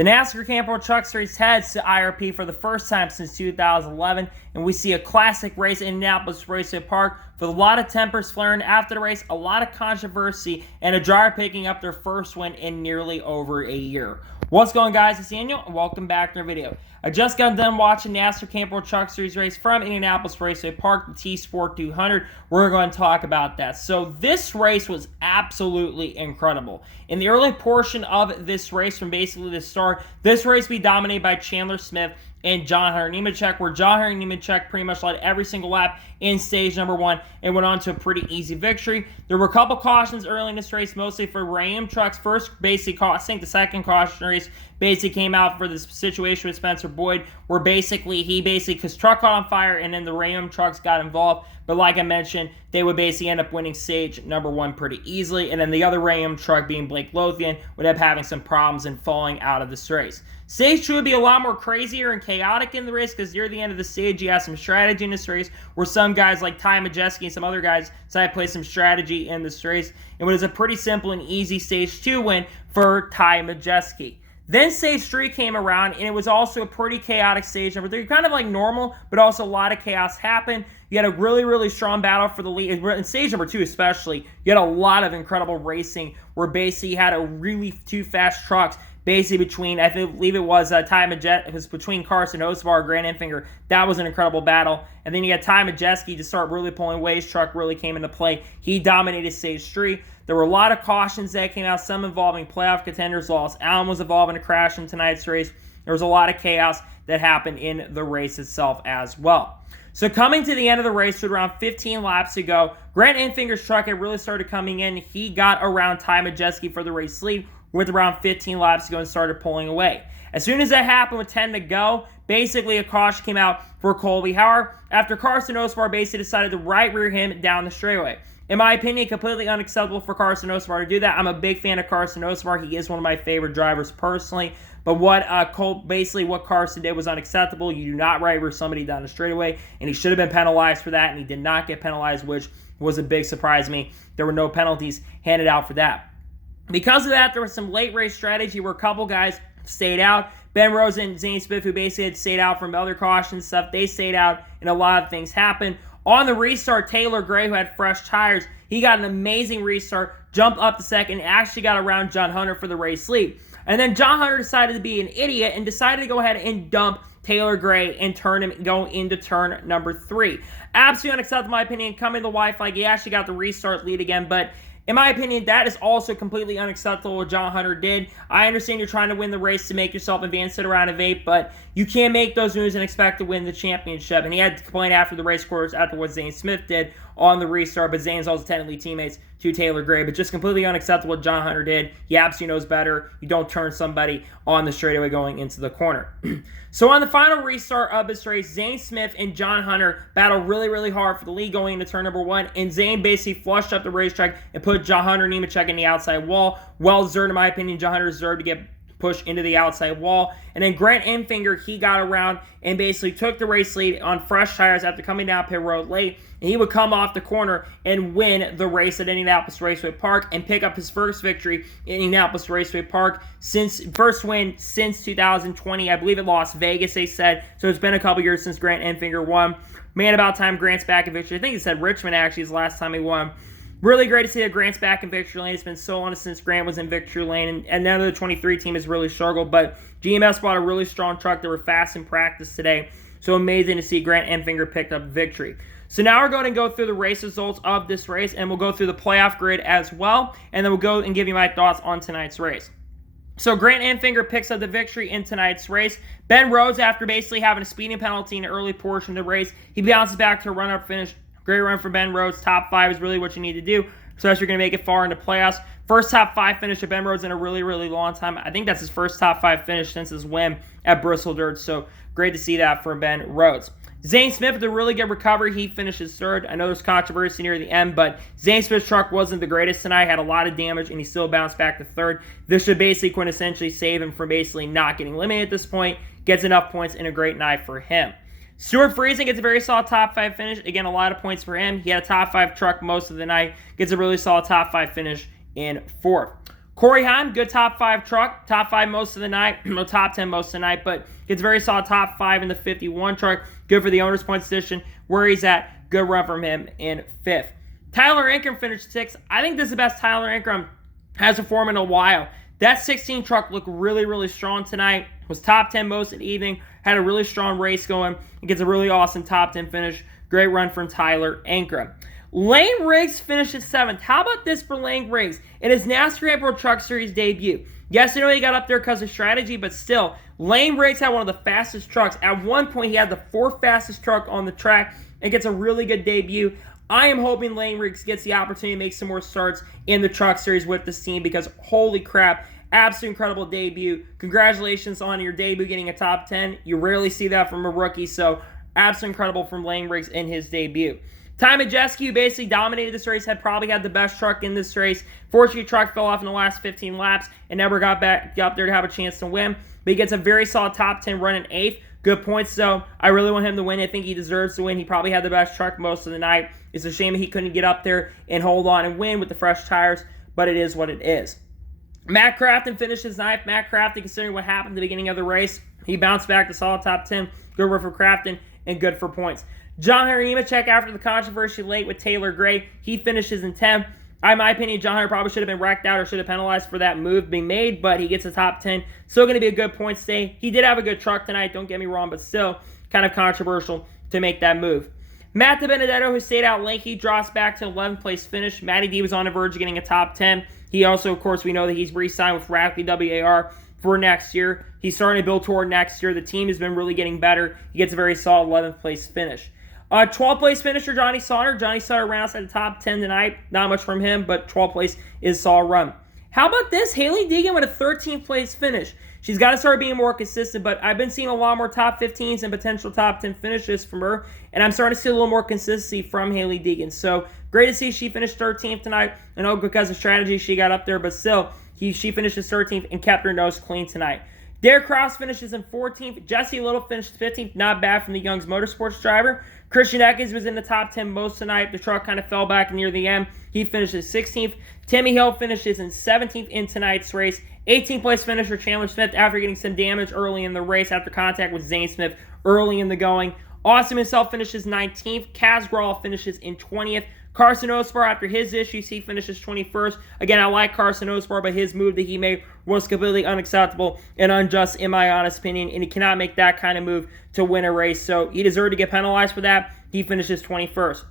The NASCAR Camp World Truck Series heads to IRP for the first time since 2011, and we see a classic race in Indianapolis Raceway Park with a lot of tempers flaring after the race, a lot of controversy, and a driver picking up their first win in nearly over a year. What's going on, guys? It's Daniel, and welcome back to our video. I just got done watching NASCAR Camp World Truck Series race from Indianapolis Raceway Park, the T-Sport 200. We're going to talk about that. So this race was absolutely incredible. In the early portion of this race, from basically the start, this race will be dominated by Chandler Smith and John Hunter Nemechek, where John Hunter Nemechek pretty much led every single lap in stage number one and went on to a pretty easy victory. There were a couple cautions early in this race, mostly for Ram Trucks. First, basically, I think the second caution race basically came out for this situation with Spencer Boyd, where basically his truck caught on fire and then the Ram Trucks got involved. But like I mentioned, they would basically end up winning stage number one pretty easily. And then the other Ram truck, being Blake Lothian, would end up having some problems and falling out of this race. Stage 2 would be a lot more crazier and chaotic in the race, because near the end of the stage, you have some strategy in this race, where some guys like Ty Majeski and some other guys decided to play some strategy in this race. It was a pretty simple and easy Stage 2 win for Ty Majeski. Then Stage 3 came around, and it was also a pretty chaotic stage number 3. Kind of like normal, but also a lot of chaos happened. You had a really, really strong battle for the lead. In stage number 2 especially, you had a lot of incredible racing, where basically you had a really two fast trucks, basically between, I believe it was Ty Majeski, it was between Carson Hocevar and Grant Enfinger. That was an incredible battle. And then you had Ty Majeski to start really pulling away. His truck really came into play. He dominated Stage 3. There were a lot of cautions that came out, some involving playoff contenders. Lost Allen was involved in a crash in tonight's race. There was a lot of chaos that happened in the race itself as well. So coming to the end of the race with around 15 laps to go, Grant Enfinger's truck had really started coming in. He got around Ty Majeski for the race lead with around 15 laps to go and started pulling away. As soon as that happened with 10 to go, basically a caution came out for Colby Howard after Carson Hocevar basically decided to right rear him down the straightaway. In my opinion, completely unacceptable for Carson Hocevar to do that. I'm a big fan of Carson Hocevar. He is one of my favorite drivers personally. But what Carson did was unacceptable. You do not right rear somebody down the straightaway, and he should have been penalized for that, and he did not get penalized, which was a big surprise to me. There were no penalties handed out for that. Because of that, there was some late race strategy where a couple guys stayed out. Ben Rhodes and Zane Smith, who basically had stayed out from other caution stuff, they stayed out, and a lot of things happened. On the restart, Taylor Gray, who had fresh tires, he got an amazing restart, jumped up to second, and actually got around John Hunter for the race lead. And then John Hunter decided to be an idiot and decided to go ahead and dump Taylor Gray and turn him going into turn number 3. Absolutely unacceptable, in my opinion. Coming to the white flag, he actually got the restart lead again, but in my opinion, that is also completely unacceptable what John Hunter did. I understand you're trying to win the race to make yourself advance to the round of 8, but you can't make those moves and expect to win the championship. And he had to complain after the race course after what Zane Smith did on the restart, but Zane's also technically teammates to Taylor Gray, but just completely unacceptable what John Hunter did. He absolutely knows better. You don't turn somebody on the straightaway going into the corner. So on the final restart of this race, Zane Smith and John Hunter battled really, really hard for the lead going into turn number 1, and Zane basically flushed up the racetrack and put John Hunter Nemechek in the outside wall. Well deserved, in my opinion. John Hunter deserved to get pushed into the outside wall. And then Grant Enfinger, he got around and basically took the race lead on fresh tires after coming down pit road late. And he would come off the corner and win the race at Indianapolis Raceway Park and pick up his first victory in Indianapolis Raceway Park first win since 2020. I believe at Las Vegas, they said. So it's been a couple years since Grant Enfinger won. Man, about time Grant's back in victory. I think he said Richmond actually is the last time he won. Really great to see that Grant's back in victory lane. It's been so long since Grant was in victory lane, and none of the 23 team has really struggled, but GMS brought a really strong truck. They were fast in practice today, so amazing to see Grant Enfinger pick up victory. So now we're going to go through the race results of this race, and we'll go through the playoff grid as well, and then we'll go and give you my thoughts on tonight's race. So Grant Enfinger picks up the victory in tonight's race. Ben Rhodes, after basically having a speeding penalty in the early portion of the race, he bounces back to a run-up finish. Great run for Ben Rhodes. Top 5 is really what you need to do, especially if you're going to make it far into playoffs. First top 5 finish for Ben Rhodes in a really, really long time. I think that's his first top 5 finish since his win at Bristol Dirt, so great to see that for Ben Rhodes. Zane Smith with a really good recovery. He finishes third. I know there's controversy near the end, but Zane Smith's truck wasn't the greatest tonight. Had a lot of damage, and he still bounced back to third. This should basically quintessentially save him from basically not getting eliminated at this point. Gets enough points and a great night for him. Stuart Friesen gets a very solid top 5 finish. Again, a lot of points for him. He had a top 5 truck most of the night. Gets a really solid top 5 finish in fourth. Corey Heim, good top 5 truck. Top 5 most of the night. No, top 10 most of the night, but gets very solid top 5 in the 51 truck. Good for the owner's points position where he's at. Good run from him in 5th. Tyler Ankrum finished 6th. I think this is the best Tyler Ankrum has performed in a while. That 16 truck looked really, really strong tonight. Was top 10 most of the evening. Had a really strong race going. It gets a really awesome top 10 finish. Great run from Tyler Ankrum. Lane Riggs finishes 7th. How about this for Lane Riggs? In his NASCAR World Truck Series debut. Yes, I know he got up there because of strategy, but still, Lane Riggs had one of the fastest trucks. At one point, he had the 4th fastest truck on the track and gets a really good debut. I am hoping Lane Riggs gets the opportunity to make some more starts in the Truck Series with this team because holy crap, absolutely incredible debut. Congratulations on your debut getting a top 10. You rarely see that from a rookie, so absolutely incredible from Lane Riggs in his debut. Ty Majeski basically dominated this race, probably had the best truck in this race. Fortunately, truck fell off in the last 15 laps and never got back up there to have a chance to win. But he gets a very solid top 10 run in 8th. Good points, though. I really want him to win. I think he deserves to win. He probably had the best truck most of the night. It's a shame that he couldn't get up there and hold on and win with the fresh tires, but it is what it is. Matt Crafton finishes 9th. Matt Crafton, considering what happened at the beginning of the race, he bounced back to solid top 10. Good run for Crafton and good for points. John Hunter Nemechek, after the controversy late with Taylor Gray, he finishes in 10th. In my opinion, John Hunter probably should have been wrecked out or should have penalized for that move being made, but he gets a top 10. Still going to be a good points day. He did have a good truck tonight, don't get me wrong, but still kind of controversial to make that move. Matt Benedetto, who stayed out late, he drops back to 11th place finish. Matty D was on the verge of getting a top 10. He also, of course, we know that he's re-signed with Rackley WAR for next year. He's starting to build toward next year. The team has been really getting better. He gets a very solid 11th place finish. 12th place finisher, Johnny Sauter. Johnny Sauter ran outside the top 10 tonight. Not much from him, but 12th place is solid run. How about this? Hailie Deegan with a 13th place finish. She's got to start being more consistent, but I've been seeing a lot more top 15s and potential top 10 finishes from her, and I'm starting to see a little more consistency from Hailie Deegan. So great to see she finished 13th tonight. I know because of strategy she got up there, but still, she finishes 13th and kept her nose clean tonight. Derek Kraus finishes in 14th. Jesse Little finished 15th. Not bad from the Young's Motorsports driver. Christian Eckes was in the top 10 most tonight. The truck kind of fell back near the end. He finishes 16th. Timmy Hill finishes in 17th in tonight's race. 18th place finisher Chandler Smith after getting some damage early in the race after contact with Zane Smith early in the going. Austin himself finishes 19th. Kaz Gralla finishes in 20th. Carson Ospar, after his issues, he finishes 21st. Again, I like Carson Ospar, but his move that he made was completely unacceptable and unjust, in my honest opinion, and he cannot make that kind of move to win a race, so he deserved to get penalized for that. He finishes 21st.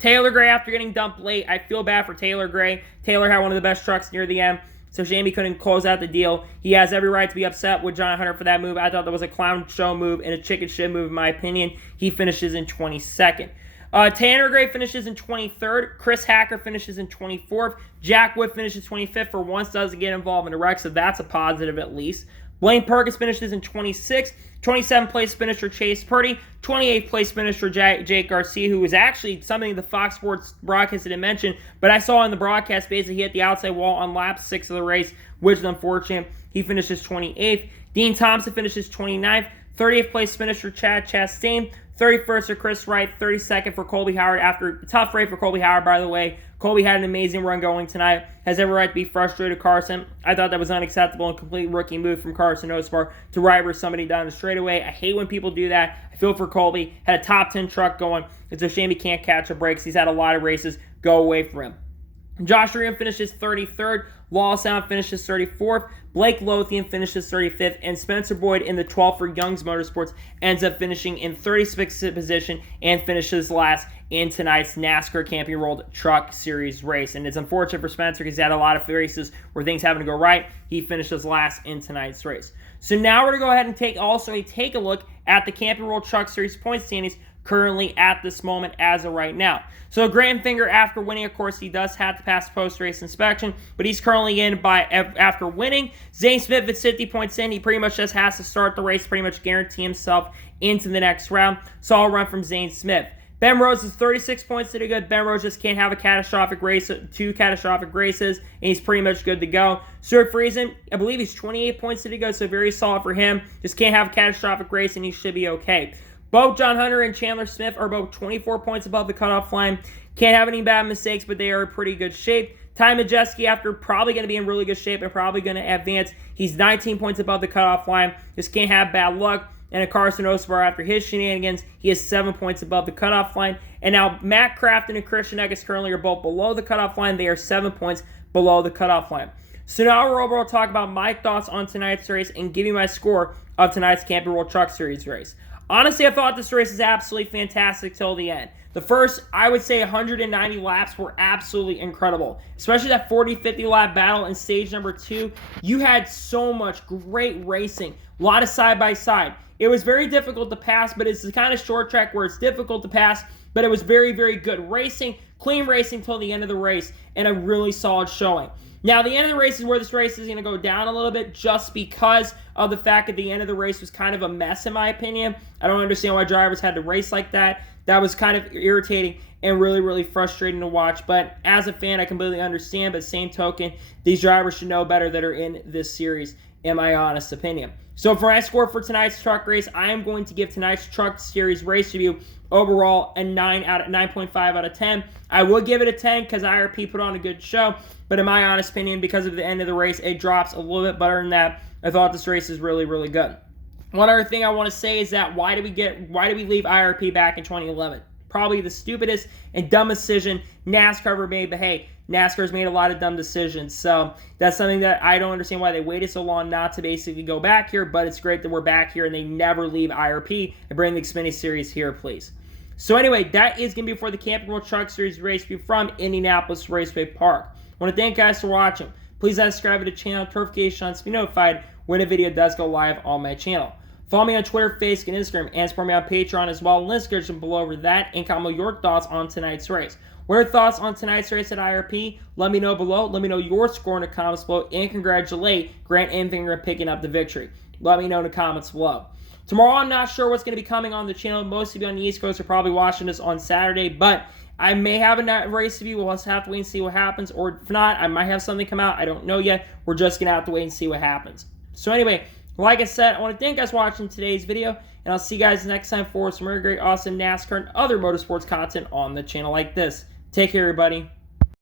Taylor Gray, after getting dumped late, I feel bad for Taylor Gray. Taylor had one of the best trucks near the end, so shame he couldn't close out the deal. He has every right to be upset with John Hunter for that move. I thought that was a clown show move and a chicken shit move, in my opinion. He finishes in 22nd. Tanner Gray finishes in 23rd. Chris Hacker finishes in 24th. Jack Wood finishes 25th. For once, doesn't get involved in a wreck, so that's a positive at least. Blaine Perkins finishes in 26th. 27th place finisher Chase Purdy. 28th place finisher Jake Garcia, who was actually something the Fox Sports broadcast didn't mention, but I saw in the broadcast basically he hit the outside wall on lap 6 of the race, which is unfortunate. He finishes 28th. Dean Thompson finishes 29th. 30th place finisher Chad Chastain. 31st for Chris Wright, 32nd for Colby Howard. After a tough race for Colby Howard, by the way. Colby had an amazing run going tonight. Has every right to be frustrated, Carson. I thought that was unacceptable and complete rookie move from Carson Ospar to ride with somebody down the straightaway. I hate when people do that. I feel for Colby. Had a top 10 truck going. It's a shame he can't catch a break. He's had a lot of races go away from him. Josh Ream finishes 33rd. Wallace Sound finishes 34th. Blake Lothian finishes 35th. And Spencer Boyd in the 12th for Young's Motorsports ends up finishing in 36th position and finishes last in tonight's NASCAR Camping World Truck Series race. And it's unfortunate for Spencer because he had a lot of races where things having to go right. He finishes last in tonight's race. So now we're going to go ahead and take a look at the Camping World Truck Series point standings currently at this moment as of right now. So Graham Finger, after winning, of course, he does have to pass post-race inspection, but he's currently in after winning. Zane Smith at 50 points in. He pretty much just has to start the race, pretty much guarantee himself into the next round. Solid run from Zane Smith. Ben Rose is 36 points to the good. Ben Rose just can't have a catastrophic race, 2 catastrophic races, and he's pretty much good to go. Stuart Friesen, I believe he's 28 points to the good, so very solid for him. Just can't have a catastrophic race, and he should be okay. Both John Hunter and Chandler Smith are both 24 points above the cutoff line. Can't have any bad mistakes, but they are in pretty good shape. Ty Majeski, after probably going to be in really good shape and probably going to advance, he's 19 points above the cutoff line. Just can't have bad luck. And Carson Osbar, after his shenanigans, he is 7 points above the cutoff line. And now Matt Crafton and Christian Eckes currently are both below the cutoff line. They are 7 points below the cutoff line. So now we're overall talk about my thoughts on tonight's race and give you my score of tonight's Camping World Truck Series race. Honestly, I thought this race is absolutely fantastic till the end. The first, I would say, 190 laps were absolutely incredible. Especially that 40-50 lap battle in stage number 2. You had so much great racing. A lot of side-by-side. It was very difficult to pass, but it's the kind of short track where it's difficult to pass, but it was very, very good racing. Clean racing till the end of the race, and a really solid showing. Now, the end of the race is where this race is going to go down a little bit just because of the fact that the end of the race was kind of a mess, in my opinion. I don't understand why drivers had to race like that. That was kind of irritating and really, really frustrating to watch. But as a fan, I completely understand. But same token, these drivers should know better that are in this series, in my honest opinion. So for my score for tonight's truck race, I am going to give tonight's truck series race review overall a 9.5 out of 10. I would give it a 10 because IRP put on a good show, but in my honest opinion, because of the end of the race, it drops a little bit better than that. I thought this race is really, really good. One other thing I want to say is that why did we leave IRP back in 2011? Probably the stupidest and dumbest decision NASCAR ever made, but hey, NASCAR's made a lot of dumb decisions, so that's something that I don't understand why they waited so long not to basically go back here, but it's great that we're back here and they never leave IRP and bring the Xfinity Series here, please. So anyway, that is going to be for the Camping World Truck Series race review from Indianapolis Raceway Park. I want to thank you guys for watching. Please subscribe to the channel, notifications to be notified when a video does go live on my channel. Follow me on Twitter, Facebook, and Instagram, and support me on Patreon as well. Links description below over that, and comment your thoughts on tonight's race. What are your thoughts on tonight's race at IRP? Let me know below. Let me know your score in the comments below, and congratulate Grant Enfinger picking up the victory. Let me know in the comments below. Tomorrow, I'm not sure what's going to be coming on the channel. Most of you on the East Coast are probably watching this on Saturday, but I may have a race review. We'll just have to wait and see what happens, or if not, I might have something come out. I don't know yet. We're just going to have to wait and see what happens. So anyway, like I said, I want to thank you guys for watching today's video, and I'll see you guys next time for some really great, awesome NASCAR and other motorsports content on the channel like this. Take care, everybody.